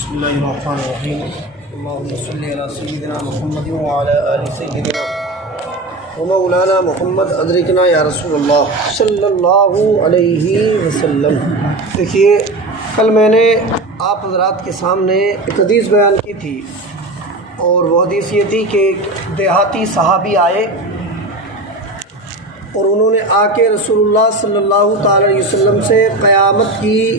بسم اللہ الرحمن الرحیم اللہم صلی علی سیدنا محمد وعلی آل سیدنا ومولانا محمد ادرکنا یا رسول اللہ صلی اللہ علیہ وسلم۔ دیکھیے، کل میں نے آپ حضرات کے سامنے ایک حدیث بیان کی تھی، اور وہ حدیث یہ تھی کہ ایک دیہاتی صحابی آئے اور انہوں نے آ کے رسول اللہ صلی اللہ تعالی علیہ وسلم سے قیامت کی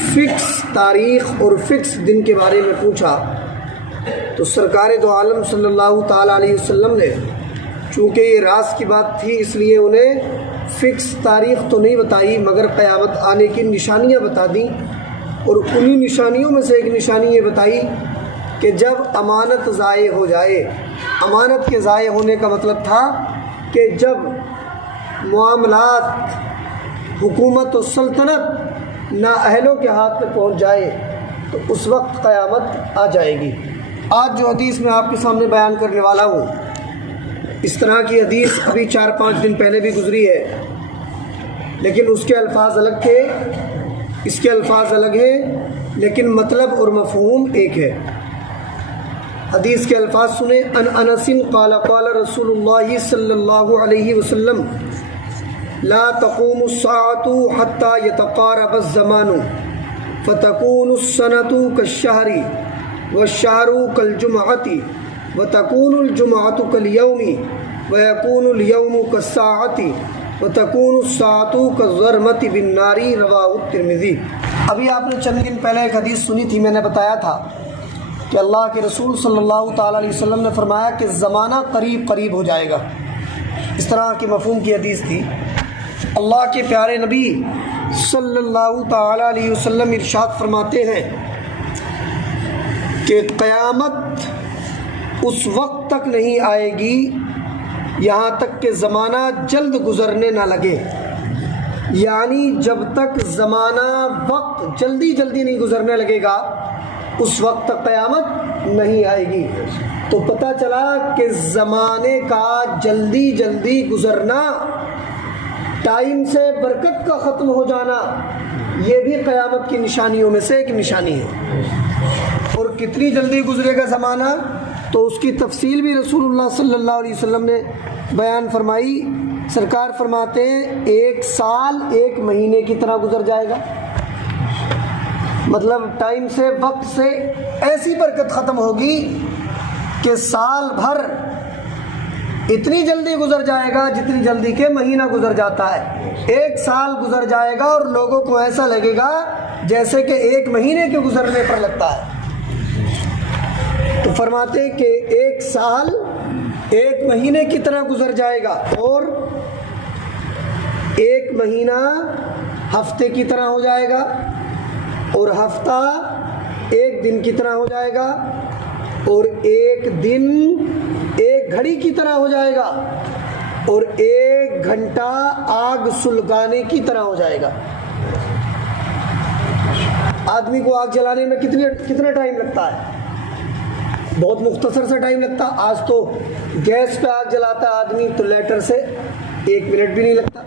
فکس تاریخ اور فکس دن کے بارے میں پوچھا، تو سرکار دو عالم صلی اللہ تعالی علیہ وسلم نے، چونکہ یہ راز کی بات تھی اس لیے انہیں فکس تاریخ تو نہیں بتائی، مگر قیامت آنے کی نشانیاں بتا دیں، اور انہی نشانیوں میں سے ایک نشانی یہ بتائی کہ جب امانت ضائع ہو جائے۔ امانت کے ضائع ہونے کا مطلب تھا کہ جب معاملات حکومت و سلطنت نااہلوں کے ہاتھ میں پہنچ جائے تو اس وقت قیامت آ جائے گی۔ آج جو حدیث میں آپ کے سامنے بیان کرنے والا ہوں، اس طرح کی حدیث ابھی 4-5 دن پہلے بھی گزری ہے، لیکن اس کے الفاظ الگ تھے، اس کے الفاظ الگ ہیں، لیکن مطلب اور مفہوم ایک ہے۔ حدیث کے الفاظ سنیں۔ ان انس قال قال رسول اللہ صلی اللہ علیہ وسلم لا تقوم الساعة حتى يتقارب الزمان فتكون السنة كالشهر والشهر كالجمعة وتكون الجمعة كاليوم ويكون اليوم كالساعة وتكون الساعة كالظرمة بالنار رواه الترمذی۔ ابھی آپ نے چند دن پہلے ایک حدیث سنی تھی، میں نے بتایا تھا کہ اللہ کے رسول صلی اللہ تعالیٰ علیہ وسلم نے فرمایا کہ زمانہ قریب قریب ہو جائے گا، اس طرح کے مفہوم کی حدیث تھی۔ اللہ کے پیارے نبی صلی اللہ تعالیٰ علیہ وسلم ارشاد فرماتے ہیں کہ قیامت اس وقت تک نہیں آئے گی یہاں تک کہ زمانہ جلد گزرنے نہ لگے، یعنی جب تک زمانہ وقت جلدی جلدی نہیں گزرنے لگے گا اس وقت تک قیامت نہیں آئے گی۔ تو پتہ چلا کہ زمانے کا جلدی جلدی گزرنا، ٹائم سے برکت کا ختم ہو جانا، یہ بھی قیامت کی نشانیوں میں سے ایک نشانی ہے۔ اور کتنی جلدی گزرے گا زمانہ، تو اس کی تفصیل بھی رسول اللہ صلی اللہ علیہ وسلم نے بیان فرمائی۔ سرکار فرماتے ہیں 1 سال 1 مہینے کی طرح گزر جائے گا، مطلب ٹائم سے، وقت سے ایسی برکت ختم ہوگی کہ سال بھر اتنی جلدی گزر جائے گا جتنی جلدی کہ مہینہ گزر جاتا ہے۔ 1 سال گزر جائے گا اور لوگوں کو ایسا لگے گا جیسے کہ 1 مہینے کے گزرنے پر لگتا ہے۔ تو فرماتے ہیں کہ 1 سال 1 مہینے کی طرح گزر جائے گا، اور 1 مہینہ ہفتے کی طرح ہو جائے گا، اور ہفتہ 1 دن کی طرح ہو جائے گا، اور 1 دن 1 گھڑی کی طرح ہو جائے گا، اور 1 گھنٹہ آگ سلگانے کی طرح ہو جائے گا۔ آدمی کو آگ جلانے میں کتنا ٹائم لگتا ہے؟ بہت مختصر سا ٹائم لگتا۔ آج تو گیس پہ آگ جلاتا ہے آدمی تو لیٹر سے 1 منٹ بھی نہیں لگتا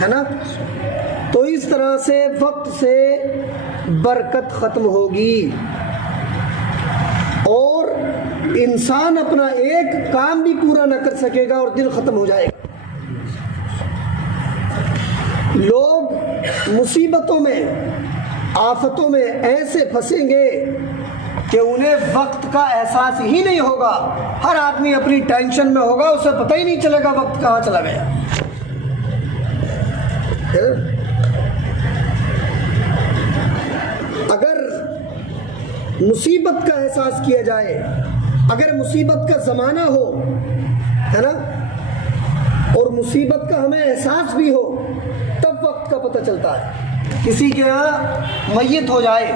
ہے نا۔ تو اس طرح سے وقت سے برکت ختم ہوگی، اور انسان اپنا ایک کام بھی پورا نہ کر سکے گا اور دن ختم ہو جائے گا۔ لوگ مصیبتوں میں، آفتوں میں ایسے پھنسیں گے کہ انہیں وقت کا احساس ہی نہیں ہوگا۔ ہر آدمی اپنی ٹینشن میں ہوگا، اسے پتہ ہی نہیں چلے گا وقت کہاں چلا گیا۔ اگر مصیبت کا احساس کیا جائے، اگر مصیبت کا زمانہ ہو، ہے نا، اور مصیبت کا ہمیں احساس بھی ہو، تب وقت کا پتہ چلتا ہے۔ کسی کے یہاں میت ہو جائے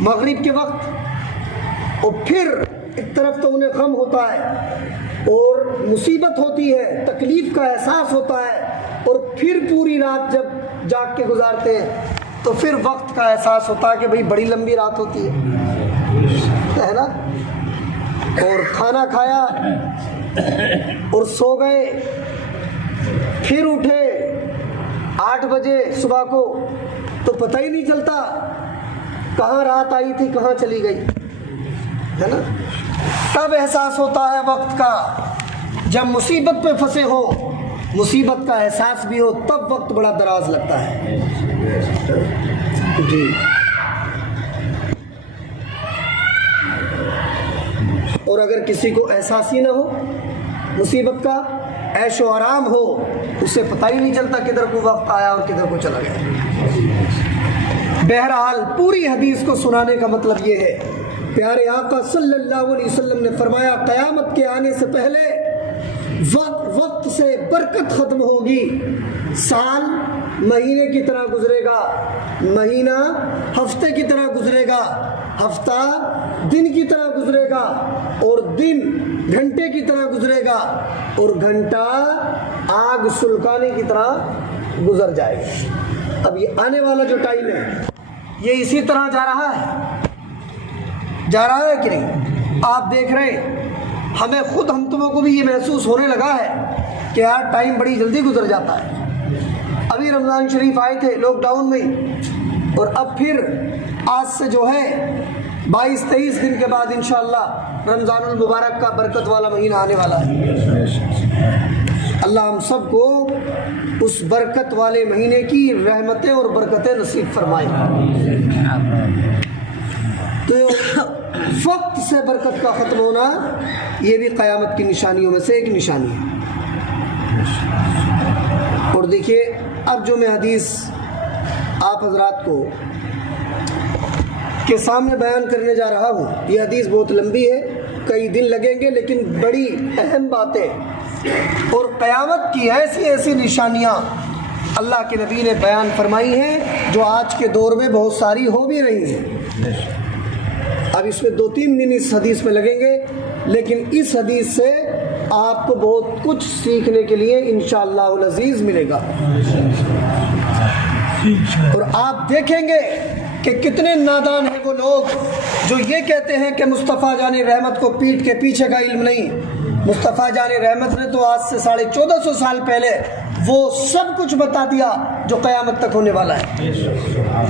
مغرب کے وقت، اور پھر ایک طرف تو انہیں غم ہوتا ہے اور مصیبت ہوتی ہے، تکلیف کا احساس ہوتا ہے، اور پھر پوری رات جب جاگ کے گزارتے ہیں تو پھر وقت کا احساس ہوتا ہے کہ بھئی بڑی لمبی رات ہوتی ہے نا۔ اور کھانا کھایا اور سو گئے، پھر اٹھے 8 بجے صبح کو تو پتہ ہی نہیں چلتا کہاں رات آئی تھی کہاں چلی گئی، ہے نا؟ تب احساس ہوتا ہے وقت کا جب مصیبت پہ پھنسے ہو، مصیبت کا احساس بھی ہو، تب وقت بڑا دراز لگتا ہے جی۔ اور اگر کسی کو احساس ہی نہ ہو مصیبت کا، عیش و آرام ہو، اسے پتہ ہی نہیں چلتا کدھر کو وقت آیا اور کدھر کو چلا گیا۔ بہرحال پوری حدیث کو سنانے کا مطلب یہ ہے، پیارے آقا صلی اللہ علیہ وسلم نے فرمایا قیامت کے آنے سے پہلے وقت سے برکت ختم ہوگی، سال مہینے کی طرح گزرے گا، مہینہ ہفتے کی طرح گزرے گا، ہفتہ دن کی طرح گزرے گا، اور دن گھنٹے کی طرح گزرے گا، اور گھنٹہ آگ سلکانے کی طرح گزر جائے گا۔ اب یہ آنے والا جو ٹائم ہے یہ اسی طرح جا رہا ہے کہ نہیں؟ آپ دیکھ رہے ہیں، ہمیں خود ہم تموں کو بھی یہ محسوس ہونے لگا ہے کہ یار ٹائم بڑی جلدی گزر جاتا ہے۔ ابھی رمضان شریف آئے تھے لاک ڈاؤن میں، اور اب پھر آج سے جو ہے 22-23 دن کے بعد انشاءاللہ رمضان المبارک کا برکت والا مہینہ آنے والا ہے۔ اللہ ہم سب کو اس برکت والے مہینے کی رحمتیں اور برکتیں نصیب فرمائے۔ تو وقت سے برکت کا ختم ہونا یہ بھی قیامت کی نشانیوں میں سے ایک نشانی ہے۔ اور دیکھیے اب جو میں حدیث آپ حضرات کو کے سامنے بیان کرنے جا رہا ہوں، یہ حدیث بہت لمبی ہے، کئی دن لگیں گے، لیکن بڑی اہم باتیں اور قیامت کی ایسی نشانیاں اللہ کے نبی نے بیان فرمائی ہیں جو آج کے دور میں بہت ساری ہو بھی رہی ہیں۔ اب اس میں 2-3 دن اس حدیث میں لگیں گے، لیکن اس حدیث سے آپ کو بہت کچھ سیکھنے کے لیے انشاءاللہ العزیز ملے گا، اور آپ دیکھیں گے کہ کتنے نادان ہیں وہ لوگ جو یہ کہتے ہیں کہ مصطفیٰ جان رحمت کو پیٹ کے پیچھے کا علم نہیں۔ مصطفیٰ جان رحمت نے تو آج سے 1450 سال پہلے وہ سب کچھ بتا دیا جو قیامت تک ہونے والا ہے،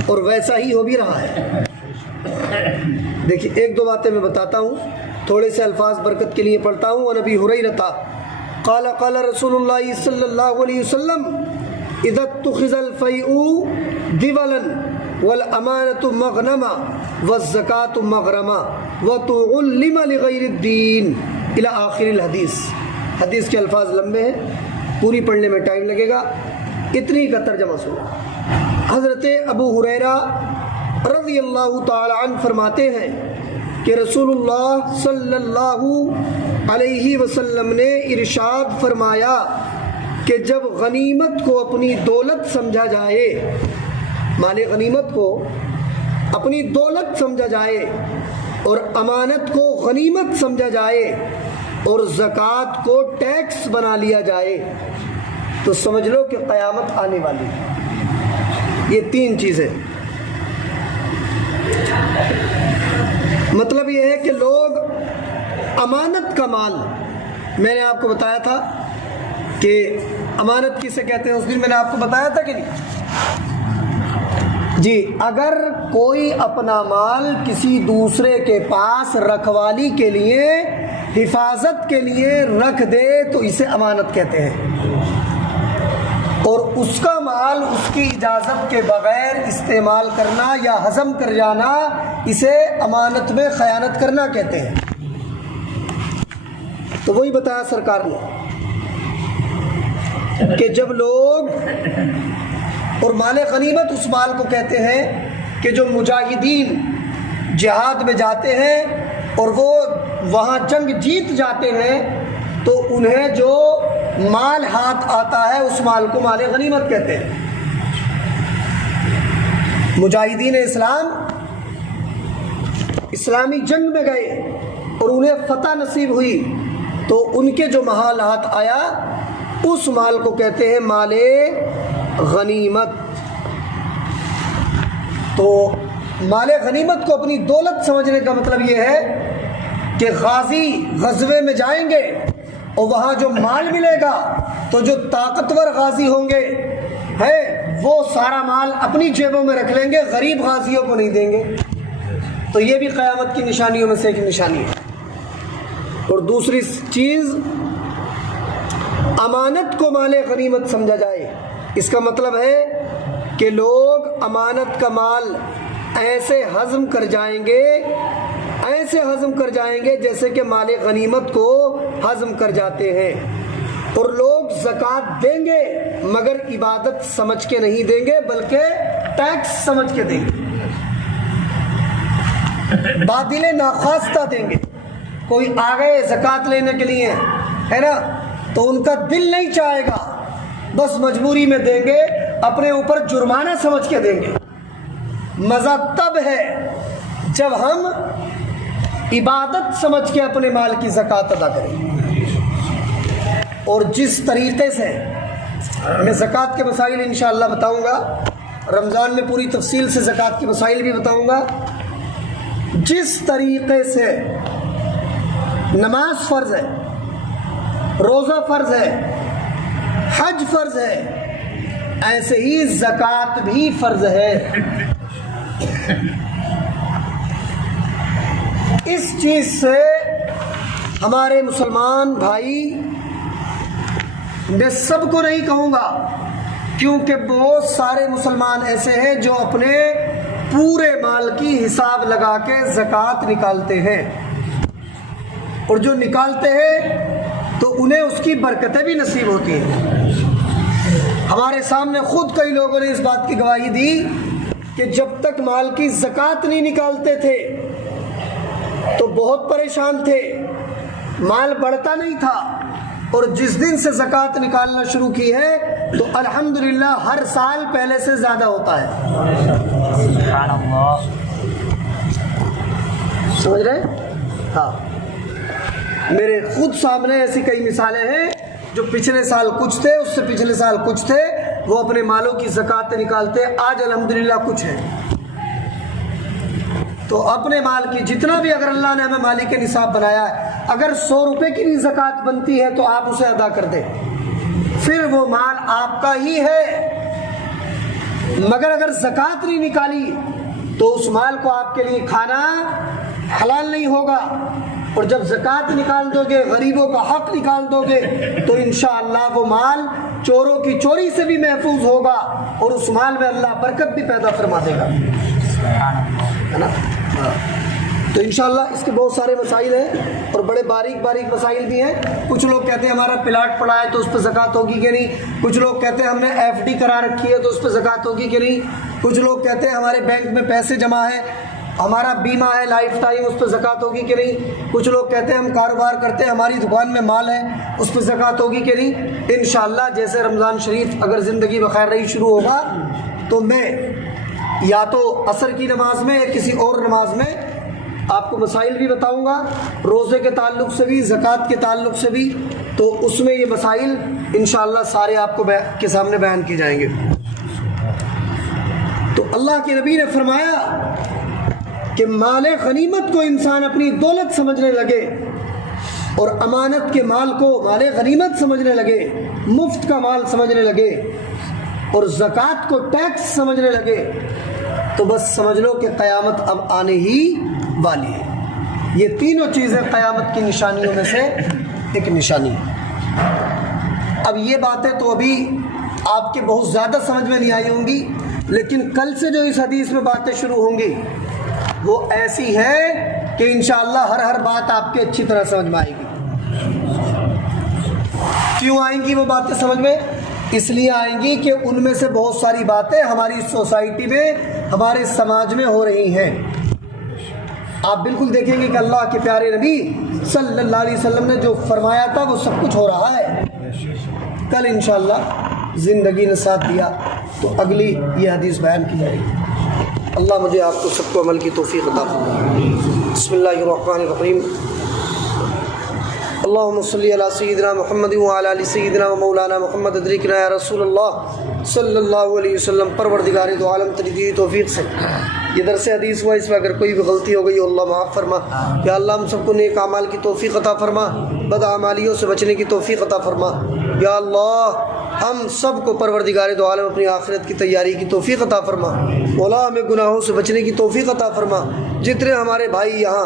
اور ویسا ہی ہو بھی رہا ہے۔ دیکھیے 1-2 باتیں میں بتاتا ہوں، تھوڑے سے الفاظ برکت کے لیے پڑھتا ہوں۔ نبی ہریرہ قال قال رسول اللہ صلی اللہ علیہ وسلم اذا اتخذ الفیء دولا والامانة مغنما والزکاة مغرما وتعلم لغیر الدین الى آخر الحدیث۔ حدیث کے الفاظ لمبے ہیں، پوری پڑھنے میں ٹائم لگے گا، اتنی کا ترجمہ سنو۔ حضرت ابو ہریرہ رضی اللہ تعالی عنہ فرماتے ہیں کہ رسول اللہ صلی اللہ علیہ وسلم نے ارشاد فرمایا کہ جب غنیمت کو اپنی دولت سمجھا جائے، مال غنیمت کو اپنی دولت سمجھا جائے، اور امانت کو غنیمت سمجھا جائے، اور زکوٰۃ کو ٹیکس بنا لیا جائے، تو سمجھ لو کہ قیامت آنے والی ہے۔ یہ 3 چیزیں، مطلب یہ ہے کہ لوگ امانت کا مال، میں نے آپ کو بتایا تھا کہ امانت کسے کہتے ہیں، اس دن میں نے آپ کو بتایا تھا کہ نہیں جی؟ اگر کوئی اپنا مال کسی دوسرے کے پاس رکھوالی کے لیے، حفاظت کے لیے رکھ دے تو اسے امانت کہتے ہیں، اور اس کا مال اس کی اجازت کے بغیر استعمال کرنا یا ہضم کر جانا اسے امانت میں خیانت کرنا کہتے ہیں۔ تو وہی بتایا سرکار نے کہ جب لوگ، اور مال غنیمت اس مال کو کہتے ہیں کہ جو مجاہدین جہاد میں جاتے ہیں اور وہ وہاں جنگ جیت جاتے ہیں تو انہیں جو مال ہاتھ آتا ہے اس مال کو مال غنیمت کہتے ہیں۔ مجاہدین اسلام اسلامی جنگ میں گئے اور انہیں فتح نصیب ہوئی تو ان کے جو مال ہاتھ آیا اس مال کو کہتے ہیں مال غنیمت۔ تو مال غنیمت کو اپنی دولت سمجھنے کا مطلب یہ ہے کہ غازی غزوے میں جائیں گے اور وہاں جو مال ملے گا تو جو طاقتور غازی ہوں گے وہ سارا مال اپنی جیبوں میں رکھ لیں گے، غریب غازیوں کو نہیں دیں گے۔ تو یہ بھی قیامت کی نشانیوں میں سے ایک نشانی ہے۔ اور دوسری چیز، امانت کو مال غنیمت سمجھا جائے۔ اس کا مطلب ہے کہ لوگ امانت کا مال ایسے ہضم کر جائیں گے جیسے کہ مال غنیمت کو ہضم کر جاتے ہیں۔ اور لوگ زکوٰۃ دیں گے مگر عبادت سمجھ کے نہیں دیں گے بلکہ ٹیکس سمجھ کے دیں گے، بادل ناخواستہ دیں گے۔ کوئی آ گئے زکوٰۃ لینے کے لیے، ہے نا، تو ان کا دل نہیں چاہے گا، بس مجبوری میں دیں گے، اپنے اوپر جرمانہ سمجھ کے دیں گے۔ مزہ تب ہے جب ہم عبادت سمجھ کے اپنے مال کی زکوٰۃ ادا کریں۔ اور جس طریقے سے میں زکوٰۃ کے مسائل انشاءاللہ بتاؤں گا، رمضان میں پوری تفصیل سے زکوٰۃ کے مسائل بھی بتاؤں گا، جس طریقے سے نماز فرض ہے، روزہ فرض ہے، حج فرض ہے، ایسے ہی زکوٰۃ بھی فرض ہے۔ اس چیز سے ہمارے مسلمان بھائی، میں سب کو نہیں کہوں گا کیونکہ بہت سارے مسلمان ایسے ہیں جو اپنے پورے مال کی حساب لگا کے زکوٰۃ نکالتے ہیں، اور جو نکالتے ہیں تو انہیں اس کی برکتیں بھی نصیب ہوتی ہیں۔ ہمارے سامنے خود کئی لوگوں نے اس بات کی گواہی دی کہ جب تک مال کی زکوٰۃ نہیں نکالتے تھے تو بہت پریشان تھے، مال بڑھتا نہیں تھا، اور جس دن سے زکوٰۃ نکالنا شروع کی ہے تو الحمدللہ ہر سال پہلے سے زیادہ ہوتا ہے۔ سبحان اللہ، سمجھ رہے؟ ہاں، میرے خود سامنے ایسی کئی مثالیں ہیں جو پچھلے سال کچھ تھے، اس سے پچھلے سال کچھ تھے، وہ اپنے مالوں کی زکوٰۃ نکالتے، آج الحمدللہ کچھ ہے۔ تو اپنے مال کی جتنا بھی، اگر اللہ نے ہمیں مالی کے نصاب بنایا ہے، اگر 100 روپے کی بھی زکوٰۃ بنتی ہے تو آپ اسے ادا کر دیں، پھر وہ مال آپ کا ہی ہے۔ مگر اگر زکوٰۃ نہیں نکالی تو اس مال کو آپ کے لیے کھانا حلال نہیں ہوگا، اور جب زکوٰۃ نکال دو گے، غریبوں کا حق نکال دو گے، تو انشاءاللہ وہ مال چوروں کی چوری سے بھی محفوظ ہوگا، اور اس مال میں اللہ برکت بھی پیدا فرما دے گا، ہے نا؟ تو انشاءاللہ اس کے بہت سارے مسائل ہیں، اور بڑے باریک مسائل بھی ہیں۔ کچھ لوگ کہتے ہیں ہمارا پلاٹ پڑا ہے تو اس پہ زکوٰۃ ہوگی کہ نہیں، کچھ لوگ کہتے ہیں ہم نے FD کرا رکھی ہے تو اس پہ زکوٰۃ ہوگی کہ نہیں، کچھ لوگ کہتے ہیں ہمارے بینک میں پیسے جمع ہے، ہمارا بیمہ ہے لائف ٹائم، اس پہ زکوٰۃ ہوگی کہ نہیں، کچھ لوگ کہتے ہیں ہم کاروبار کرتے ہیں، ہماری دکان میں مال ہے، اس پہ زکوٰۃ ہوگی کہ نہیں۔ انشاءاللہ جیسے رمضان شریف اگر زندگی بخیر رہی شروع ہوگا تو میں یا تو عصر کی نماز میں یا کسی اور نماز میں آپ کو مسائل بھی بتاؤں گا، روزے کے تعلق سے بھی، زکوٰۃ کے تعلق سے بھی، تو اس میں یہ مسائل انشاءاللہ سارے آپ کو کے سامنے بیان کیے جائیں گے۔ تو اللہ کے نبی نے فرمایا کہ مال غنیمت کو انسان اپنی دولت سمجھنے لگے، اور امانت کے مال کو مال غنیمت سمجھنے لگے، مفت کا مال سمجھنے لگے، اور زکوٰۃ کو ٹیکس سمجھنے لگے، تو بس سمجھ لو کہ قیامت اب آنے ہی والی ہے۔ یہ تینوں چیزیں قیامت کی نشانیوں میں سے ایک نشانی ہے۔ اب یہ باتیں تو ابھی آپ کے بہت زیادہ سمجھ میں نہیں آئی ہوں گی، لیکن کل سے جو اس حدیث میں باتیں شروع ہوں گی وہ ایسی ہے کہ انشاءاللہ ہر بات آپ کے اچھی طرح سمجھ میں آئے گی۔ کیوں آئیں گی وہ باتیں سمجھ میں؟ اس لیے آئیں گی کہ ان میں سے بہت ساری باتیں ہماری سوسائٹی میں، ہمارے سماج میں ہو رہی ہیں۔ آپ بالکل دیکھیں گے کہ اللہ کے پیارے نبی صلی اللہ علیہ وسلم نے جو فرمایا تھا وہ سب کچھ ہو رہا ہے۔ کل انشاءاللہ زندگی نے ساتھ دیا تو اگلی یہ حدیث بیان کی جائے گی۔ اللہ مجھے آپ کو سب کو عمل کی توفیق عطا فرمائے۔ بسم اللہ الرحمن الرحیم۔ اللہم صلی علی سیدنا محمد وعلی آل سیدنا و مولانا محمد، ادرکنا یا رسول اللہ صلی اللہ علیہ وسلم۔ پروردگار دو عالم تیری توفیق سے یہ درس حدیث ہوا، اس میں اگر کوئی بھی غلطی ہو گئی اللہ معاف فرما۔ یا اللہ ہم سب کو نیک اعمال کی توفیق عطا فرما، بد اعمالیوں سے بچنے کی توفیق عطا فرما۔ یا اللہ ہم سب کو پروردگار دو عالم اپنی آخرت کی تیاری کی توفیق عطا فرما مولا، ہمیں گناہوں سے بچنے کی توفیق عطا فرما۔ جتنے ہمارے بھائی یہاں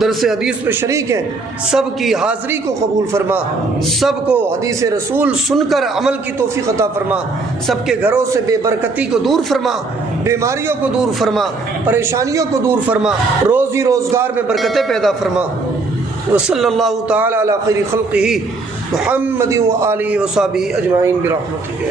درس حدیث میں شریک ہیں سب کی حاضری کو قبول فرما، سب کو حدیث رسول سن کر عمل کی توفیق عطا فرما، سب کے گھروں سے بے برکتی کو دور فرما، بیماریوں کو دور فرما، پریشانیوں کو دور فرما، روزی روزگار میں برکتیں پیدا فرما۔ وصلی اللہ تعالی علی خیر خلقہ محمد و آلہ و صحبہ اجمعین برحمتک۔